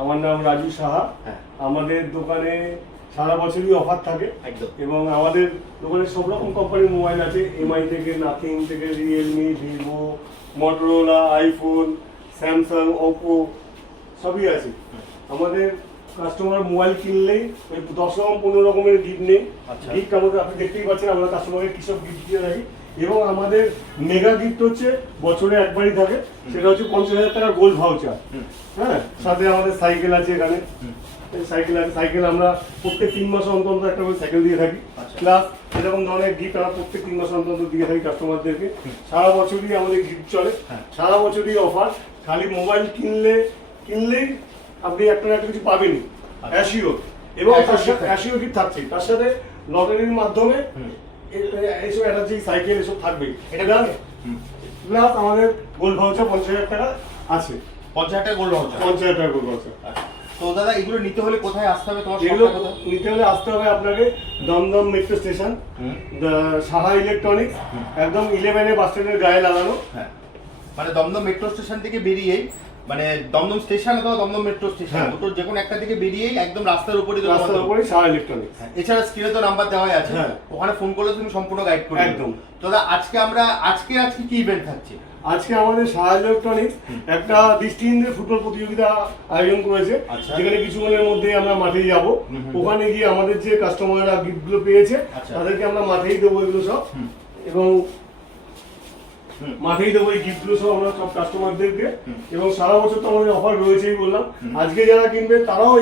আমার নাম রাজু সাহা। আমাদের দোকানে সারা বছরই অফার থাকে একদম। এবং আমাদের দোকানে সব রকম কোম্পানির মোবাইল আছে, এমআই থেকে, নাথিং থেকে, Realme, Vivo, Motorola, iPhone, Samsung, Oppo সবই আছে। আমাদের কাস্টমার মোবাইল কিনলেই ওই 10 রকম 15 রকমের গিফট নেই। গিফট আমাদের আপনি দেখতেই পাচ্ছেন, আমরা কাস্টমারকে কী সব গিফট দিয়ে থাকি। এবং আমাদের মেগা গিফট হচ্ছে বছরে একবারই থাকে, সেটা হচ্ছে 50,000 টাকার গোল্ড ভাউচার। হ্যাঁ, সাথে আমাদের সাইকেল আছে এখানে, সাইকেল আছে। সাইকেল আমরা প্রত্যেক 3 মাস অন্তর অন্তর একটা করে সাইকেল দিয়ে থাকি। প্লাস এরকম ধরনের গিফট আমরা প্রত্যেক 3 মাস অন্তর অন্তর দিয়ে থাকি কাস্টমারদেরকে। সারা বছরই আমাদের গিফট চলে, সারা বছরই অফার। খালি মোবাইল কিনলেই আপনি একটা না একটা কিছু পাবেনই, অ্যাসিওর। এবং অ্যাসিওর গিফট থাকছে, তার সাথে লটারির মাধ্যমে এইসব এনার্জি সাইকেল এসব থাকবে। প্লাস আমাদের গোল্ড ভাউচার 50,000 টাকা আছে। 50,000 টাকা গোল্ড ভাউচার। 50,000 টাকা গোল্ড ভাউচার। তো দাদা এগুলো নিতে হলে কোথায় আসতে হবে? তোমার এগুলো নিতে হলে আসতে হবে আপনাকে Dum Dum metro station, Saha electronics, একদম 11 বাস স্ট্যান্ডের গায়ে লাগানো। হ্যাঁ, মানে দমদম মেট্রো স্টেশন থেকে বেরিয়েই, মানে দমদম স্টেশন অথবা দমদম মেট্রো স্টেশন, দুটো যে কোনো একটা থেকে বেরিয়েই একদম রাস্তার উপরে সাহা ইলেকট্রনিক্স। এছাড়া স্ক্রিনে তো নাম্বার দেওয়া আছে, ওখানে ফোন করলে তুমি সম্পূর্ণ গাইড করবে। একদম। তো দাদা আজকে কি ইভেন্ট থাকছে? আজকে আমাদের সাহা ইলেকট্রনিক্স একটা দৃষ্টিহীনদের ফুটবল প্রতিযোগিতা আয়োজন করেছে, যেখানে কিছুক্ষণের মধ্যে আমরা মাঠে যাব। ওখানে গিয়ে আমাদের যে কাস্টমাররা গিফটগুলো পেয়েছে তাদেরকে আমরা মাঠেই দেবো এগুলো সব, এবং মাঠেই দেবো এই গিফটগুলো সব আমরা সব কাস্টমারদেরকে। এবং সারা বছর তো আমাদের অফার রয়েছেই বললাম, আজকে যারা কিনবে তারাও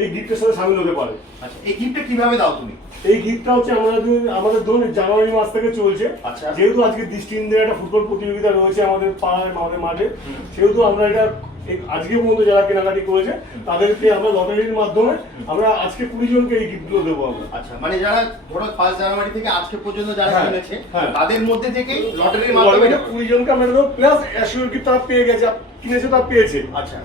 এই গিফটের সাথে সামিল হতে পারে। আচ্ছা, এই গিফটটা কিভাবে দাও তুমি? এই গিফটটা হচ্ছে আমাদের ধরুন জানুয়ারি মাস থেকে চলছে। যেহেতু আজকে দৃষ্টিহীনদের একটা ফুটবল প্রতিযোগিতা রয়েছে আমাদের পাড়ায়, আমাদের মাঠে, সেহেতু আমরা এটা আজকে পর্যন্ত যারা কেনাকাটি করেছে তাদেরকে আমরা লটারির মাধ্যমে আমরা আজকে 20 জনকে এই গিফটগুলো দেবো আমরা। আচ্ছা, মানে যারা ধরো 5 জানুয়ারি থেকে আজকে পর্যন্ত যারা কিনেছে তাদের মধ্যে থেকে লটারির মাধ্যমে 20 জনকে আমরা দেবো, প্লাস অ্যাসিওর গিফট তারা পেয়ে গেছে, কিনেছে তারা পেয়েছে। আচ্ছা,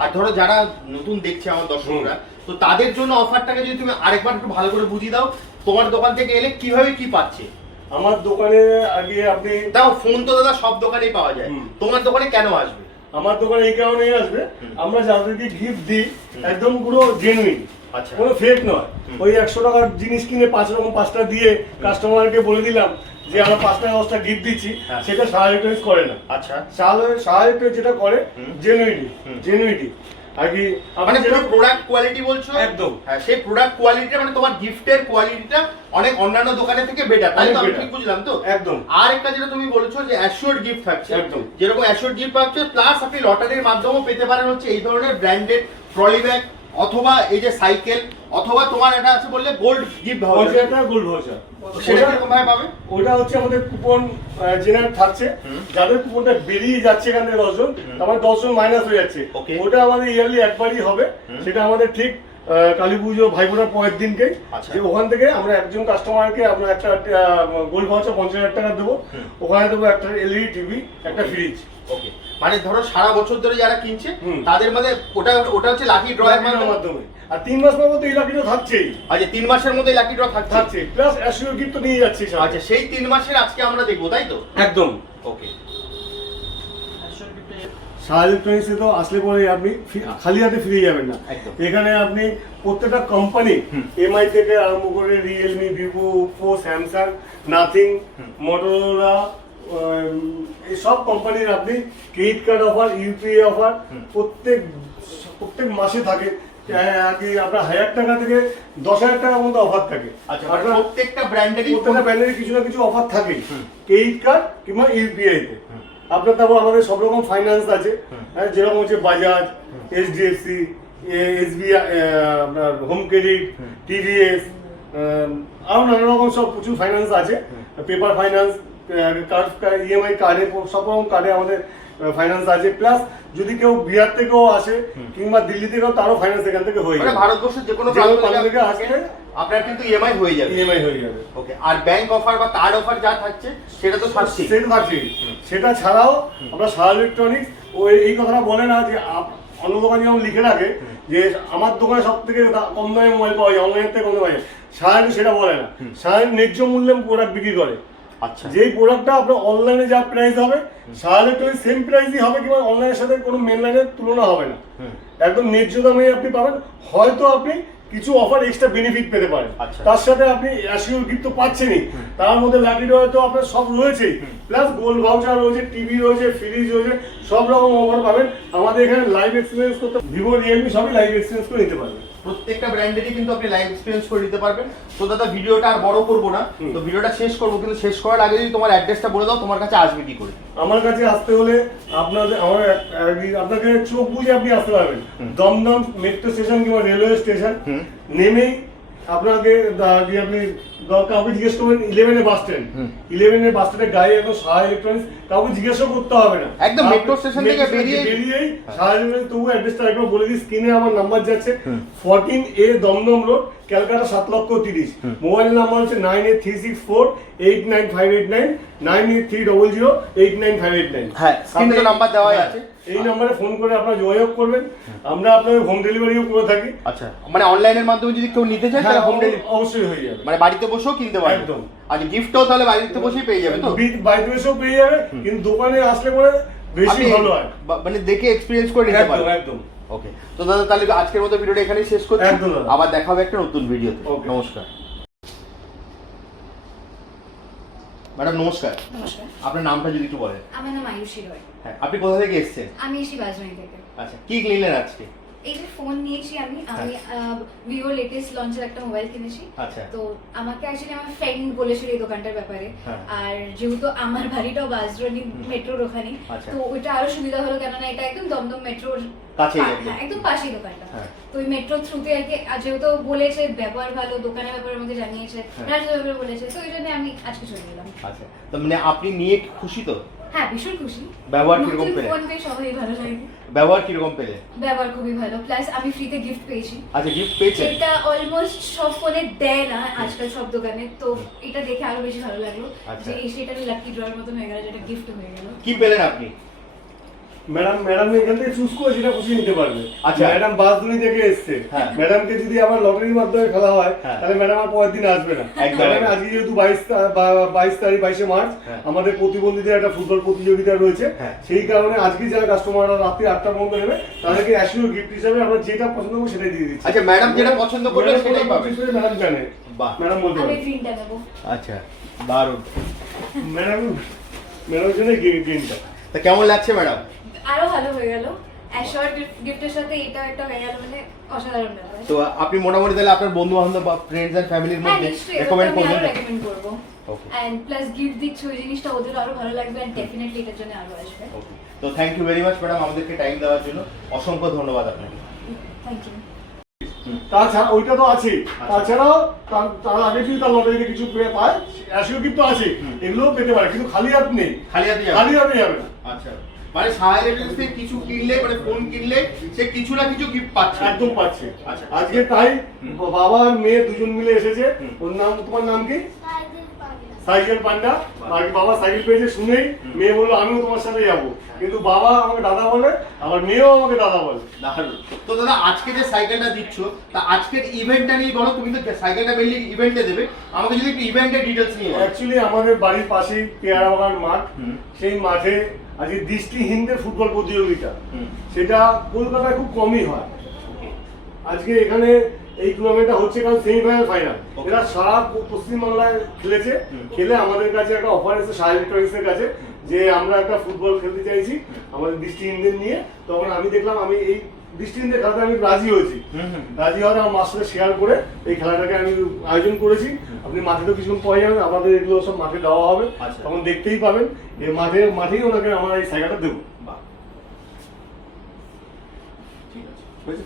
আর ধরো যারা নতুন দেখছে আমার দর্শকরা, তো তাদের জন্য অফারটাকে যদি তুমি আরেকবার একটু ভালো করে বুঝিয়ে দাও, তোমার দোকান থেকে এলে কিভাবে কি পাচ্ছে? আমার দোকানে আগে আপনি দাও, ফোন তো দাদা সব দোকানেই পাওয়া যায়, তোমার দোকানে কেন আসবে? আমার দোকানে এই কারণেই আসবে, আমরা যাদেরকে গিফট দিই একদম পুরো জেনুইন, কোনো ফেক নয়। ওই 100 টাকার জিনিস কিনে 5টা দিয়ে কাস্টমারকে বলে দিলাম যে আমরা 5টা 10টা গিফট দিচ্ছি, সেটা সাহা ইলেকট্রনিক্স করে না। আচ্ছা, সাহা ইলেকট্রনিক্স যেটা করে জেনুইনিটি আর কি। মানে পুরো প্রোডাক্ট কোয়ালিটি বলছো? একদম। হ্যাঁ, সেই প্রোডাক্ট কোয়ালিটিটা মানে তোমার গিফটের কোয়ালিটিটা অনেক অন্যান্য দোকানের থেকে বেটার, তাই তো? আমি ঠিক বুঝলাম তো? একদম। আর একটা যেটা তুমি বলেছো যে অ্যাসিওর গিফট থাকছে, একদম যেরকম অ্যাসিওর গিফট পাচ্ছে, প্লাস আপনি লটারির মাধ্যমেও পেতে পারেন হচ্ছে এই ধরনের ব্র্যান্ডেড ট্রলি ব্যাগ, অথবা এই যে সাইকেল, অথবা তোমার এটা আছে বললে gold gift voucher. Gold voucher সেটা কিরকম ভাবে পাবে? ওটা হচ্ছে আমাদের কুপন জেনারেট থাকছে, যাদের কুপনটা বেরিয়ে যাচ্ছে এখান থেকে 10 জন, তারপরে 10 জন মাইনাস হয়ে যাচ্ছে। ওটা আমাদের ইয়ারলি একবারই হবে, সেটা আমাদের ঠিক কালী পুজো ভাইফোঁটার পরের দিনকেই। যে ওখান থেকে আমরা একজন কাস্টমারকে আমরা একটা গোল্ড ভাউচার 50,000 টাকা দেবো, ওখানে দেবো একটা এলইডি টিভি, একটা ফ্রিজ। ওকে, মানে ধরো সারা বছর ধরে যারা কিনছে তাদের মধ্যে ওটা হচ্ছে লাকি ড্র এর মাধ্যমে। আর 3 মাস পর তো এই লাকি ড্র থাকছেই। আচ্ছা, 3 মাসের মধ্যে লাকি ড্র থাকছে, প্লাস অ্যাসিওর গিফট তো নিয়ে যাচ্ছি। আচ্ছা, সেই 3 মাসের আজকে আমরা দেখবো, তাই তো? একদম। ওকে, সাহা ইলেকট্রনিক্সে তো আসলে পরে আপনি খালি হাতে ফিরে যাবেন না। এখানে আপনি প্রত্যেকটা কোম্পানি, এমআই থেকে আরম্ভ করে Realme, Vivo, Oppo, Samsung, nothing, Motorola, এই সব কোম্পানির আপনি credit card offer, UPI offer প্রত্যেক মাসে থাকে। আপনার 1000 টাকা থেকে 10,000 টাকা পর্যন্ত অফার থাকে। প্রত্যেকটা ব্র্যান্ডেরই কিছু না কিছু অফার থাকে ক্রেডিট কার্ড কিংবা ইউপিআই তে। আপনার তারপর আমাদের সব রকম ফাইন্যান্স আছে, যেরকম হচ্ছে বাজাজ, এইচডিএফসি, এসবিআই, আপনার হোম ক্রেডিট, টিভিএস, আরও নানা রকম সব প্রচুর ফাইন্যান্স আছে। পেপার ফাইন্যান্স, কার্ড, ইএমআই কার্ডে, সব রকম কার্ডে আমাদের ফাইন্যান্স আছে। প্লাস যদি কেউ বিহার থেকেও আসে কিংবা দিল্লি থেকেও, তারও ফাইন্যান্স এখান থেকে হয়ে যাবে। ভারতবর্ষের যে কোনো প্রান্ত থেকে আসলে আপনার কিন্তু ইএমআই হয়ে যাবে। ওকে, আর ব্যাংক অফার বা কার্ড অফার যা থাকছে সেটা তো থাকছেই। সেটা ছাড়াও আমরা সাহা ইলেকট্রনিক্স এই কথাটা বলে না যে অন্য দোকানে যেমন লিখে রাখে যে আমার দোকানে সব থেকে কম দামে মোবাইল পাওয়া যায়, অনলাইনের থেকে কম দামে পাওয়া যায়, সাহা সেটা বলে না। সাহা ন্যায্য মূল্যে প্রোডাক্ট বিক্রি করে। আচ্ছা। যেই প্রোডাক্টটা আপনার অনলাইনে যা প্রাইস হবে সারা ইলেকট্রনিক সেম প্রাইসই হবে, কিংবা অনলাইনের সাথে কোনো মেন লাইনের তুলনা হবে না, একদম ন্যায্য দামে আপনি পাবেন। হয়তো আপনি কিছু অফার এক্সট্রা বেনিফিট পেতে পারেন, আচ্ছা। তার সাথে আপনি অ্যাসিওর গিফট তো পাচ্ছেনই, তার মধ্যে লাকি ড্র তো আপনার সব রয়েছেই, প্লাস গোল্ড ভাউচার রয়েছে, টিভি রয়েছে, ফ্রিজ রয়েছে, সব রকম অফার পাবেন। আমাদের এখানে লাইভ এক্সপিরিয়েন্স করতে ভিভো রিয়েলমি সবই লাইভ এক্সপিরিয়েন্স করে নিতে পারবেন। প্রত্যেকটা ব্র্যান্ডেরই কিন্তু আপনি লাইভ এক্সপেরিয়েন্স করে নিতে পারবেন। তো দাদা ভিডিওটা আর বড় করবো না, তো ভিডিওটা শেষ করবো, কিন্তু শেষ করার আগে যদি তোমার অ্যাড্রেসটা বলে দাও, তোমার কাছে আসবে কি করে? আমার কাছে আসতে হলে আপনাকে চোখ বুঝে আপনি আসতে পারবেন। দমদম মেট্রো স্টেশন কিংবা রেলওয়ে স্টেশন নেমেই আপনাকে আপনি কাউকে জিজ্ঞেস করবেন 11 বাস স্ট্যান্ড, 11 বাস স্ট্যান্ডের গায়ে একদম সাহা ইলেকট্রনিক্স, কাউকে জিজ্ঞাসা করতে হবে না, একদম মেট্রো স্টেশন থেকে বেরিয়েই সাহা ইলেকট্রনিক্স। তবু অ্যাড্রেসটা একবার বলে দিই, স্ক্রিনে আমার নাম্বার যাচ্ছে 14A Dum Dum road, Calcutta 7,30,000। Mobile number হচ্ছে 9836489589, 9830089589। হ্যাঁ, স্ক্রিনে নাম্বার দেওয়াই আছে। এই নম্বরে ফোন করে আপনারা যোগাযোগ করবেন, আমরা আপনাদের হোম ডেলিভারিও করে থাকি। আচ্ছা, মানে অনলাইনের মাধ্যমে যদি কেউ নিতে চায় তাহলে হোম ডেলিভারি অবশ্যই হয়ে যাবে, মানে বাড়িতে বসেও কিনতে পারবে একদম। আর গিফটও তাহলে বাড়িতে বসেই পেয়ে যাবে তো? বাড়িতে এসেও পেয়ে যাবে, কিন্তু দোকানে আসলে পরে বেশি ভালো হয়, মানে দেখে এক্সপেরিয়েন্স করে নিতে পারবে। একদম। ওকে, তো দাদা তাহলে আজকের মতো ভিডিওটা এখানেই শেষ করছি, একদম দাদা। আবার দেখা হবে একটা নতুন ভিডিওতে। Okay. নমস্কার ম্যাডাম। নমস্কার, নমস্কার, আপনার নামটা যদি একটু বলেন। আমার নাম আয়ুষী রয়। হ্যাঁ, আপনি কোথা থেকে এসেছেন? আমি এসি বাজরানি থেকে। আচ্ছা, কি কিনলেন আজকে? এই যে ফোন নিয়েছি আমি ভিভো লেটেস্ট লঞ্চের একটা মোবাইল কিনেছি। আচ্ছা। তো আমাকে অ্যাকচুয়ালি আমার ফ্রেন্ড বলেছিল এই দোকানটার ব্যাপারে, হ্যাঁ। আর যেহেতু আমার বাড়িটাও বাজরানি মেট্রোর ওখানে, আচ্ছা। তো ওইটা আরো সুবিধা হলো, কেননা এটা একদম দমদম মেট্রোর কাছেই হ্যাঁ, একদম পাশেই দোকানটা। হ্যাঁ। তো ওই মেট্রো থ্রুতে আর কি, আর যেহেতু বলেছে ব্যবহার ভালো, দোকানের ব্যাপারে আমাকে জানিয়েছে, হ্যাঁ। রাজু ব্যাপারে বলেছে, তো ওই জন্য আমি আজকে চলে গেলাম। আচ্ছা, তো মানে আপনি নিয়ে খুশি তো? হ্যাঁ, ভীষণ খুশি। ব্যবহার কিরকম নতুন পেলেন? ফোন পেয়ে সবাই ভালো লাগে। ব্যবহার কিরকম পেলেন? ব্যবহার খুবই ভালো, প্লাস আমি ফ্রিতে গিফট পেয়েছি, আচ্ছা, গিফট পেয়েছেন? যেটা অলমোস্ট সব ফোনে দেয় না আজকাল সব দোকানে। তো এটা দেখে আরো বেশি ভালো লাগলো আচ্ছা। যে এসে এটা লাকি ড্রয়ের মতন হয়ে গেল, যেটা গিফট হয়ে গেল। কি পেলেন আপনি? ম্যাডাম এখান থেকে চুজ করে যেটা খুশি নিতে পারবে। আচ্ছা। ম্যাডাম বাসদুনি থেকে এসছে, হ্যাঁ। ম্যাডামকে যদি আবার লটারির মাধ্যমে খেলা হয়, হ্যাঁ। তাহলে ম্যাডাম আর পরের দিন আসবে না। একদম। ম্যাডাম আজকে যেহেতু 22 মার্চ হ্যাঁ। আমাদের প্রতিবন্ধীদের একটা ফুটবল প্রতিযোগিতা রয়েছে, হ্যাঁ। সেই কারণে আজকে যারা কাস্টমাররা রাত্রি 8টা পর্যন্ত নেবে, তাদেরকে অ্যাসিওর গিফট হিসাবে আমরা যেটা পছন্দ করবো সেটাই দিয়ে দিচ্ছি। আচ্ছা, ম্যাডাম যেটা পছন্দ করবে সেটাই পাবে। ম্যাডাম জানে, বাহ। ম্যাডাম বলতে আমি পারে। গ্রিনটা নেবো। আচ্ছা, দারুণ। ম্যাডামের জন্য গ্রিনটা। তা কেমন লাগছে ম্যাডাম? আরো ভালো হয়ে গেল, অ্যাশোর গিফটের সাথে এটা একটা হয়ে গেল, মানে অসাধারণ ব্যাপার। তো আপনি মোটামুটি তাহলে আপনার বন্ধু বান্ধব বা ফ্রেন্ডস এন্ড ফ্যামিলির হ্যাঁ, মধ্যে নিশ্চয়ই রেকমেন্ড আমি আরো করবেন? রেকমেন্ড করবো। ওকে, এন্ড প্লাস গিফট দিচ্ছি, ওই জিনিসটা ওদের আরো ভালো লাগবে, এন্ড ডেফিনেটলি এটার জন্য আরো আসবে। ওকে। তো thank you very much madam, আমাদেরকে টাইম দেওয়ার জন্য অসংখ্য ধন্যবাদ আপনাকে। Thank you. তাছাড়া ওইটা তো আছেই, তাছাড়াও তার আগে যদি তার লটারিতে কিছু পায়, অ্যাসিও কিন্তু আছে, এগুলোও পেতে পারে, কিন্তু খালি হাত নেই, খালি হাতে যাবে? খালি হাতে যাবে না। আচ্ছা, মানে সাহা ইলেকট্রনিক্স থেকে কিছু কিনলে, মানে ফোন কিনলে সে কিছু না কিছু গিফট পাচ্ছে। একদম পাচ্ছে। আচ্ছা। আজকে তাই বাবা আর মেয়ে দুজন মিলে এসেছে। ওর নাম, তোমার নাম কি? সাইকেল পান্ডা। আর বাবা সাইকেল পেয়েছে শুনেই মেয়ে বললো আমিও তোমার সাথে যাবো, কিন্তু বাবা আমাকে দাদা বলে, আমার মেয়েও আমাকে দাদা বলে। দারুণ। তো দাদা আজকে যে সাইকেলটা দিচ্ছ, তা আজকের ইভেন্টটা নিয়ে বলো, তুমি তো সাইকেলটা মেনলি ইভেন্টে দেবে, আমাকে যদি একটু ইভেন্টের ডিটেলস নিয়ে বলো। অ্যাকচুয়ালি আমাদের বাড়ির পাশেই পেয়ারা বাগান মাঠ, সেই মাঠে আজকে দৃষ্টিহীনদের ফুটবল প্রতিযোগিতা, সেটা কলকাতায় খুব কমই হয়। আজকে এখানে এই টুর্নামেন্টটা হচ্ছে, কারণ সেমিফাইনাল ফাইনাল, Okay. এরা সারা পশ্চিমবাংলায় খেলেছে, খেলে আমাদের কাছে একটা অফার এসেছে সাহা ইলেকট্রনিক্সের কাছে, যে আমরা একটা ফুটবল খেলতে চাইছি আমাদের দৃষ্টিহীনদের নিয়ে। তখন আমি দেখলাম, আমি এই দৃষ্টিহীনদের খেলাতে আমি রাজি হয়েছি। রাজি হওয়ার আমার মার সাথে শেয়ার করে এই খেলাটাকে আমি আয়োজন করেছি। আপনি মাঠে তো কিছুক্ষণ পরে যাবেন, আমাদের এগুলো সব মাঠে দেওয়া হবে, আচ্ছা। তখন দেখতেই পাবেন। এই মাঠেই ওনাকে আমরা এই সাইকেলটা দেবো। বাহ, ঠিক আছে, বুঝেছো?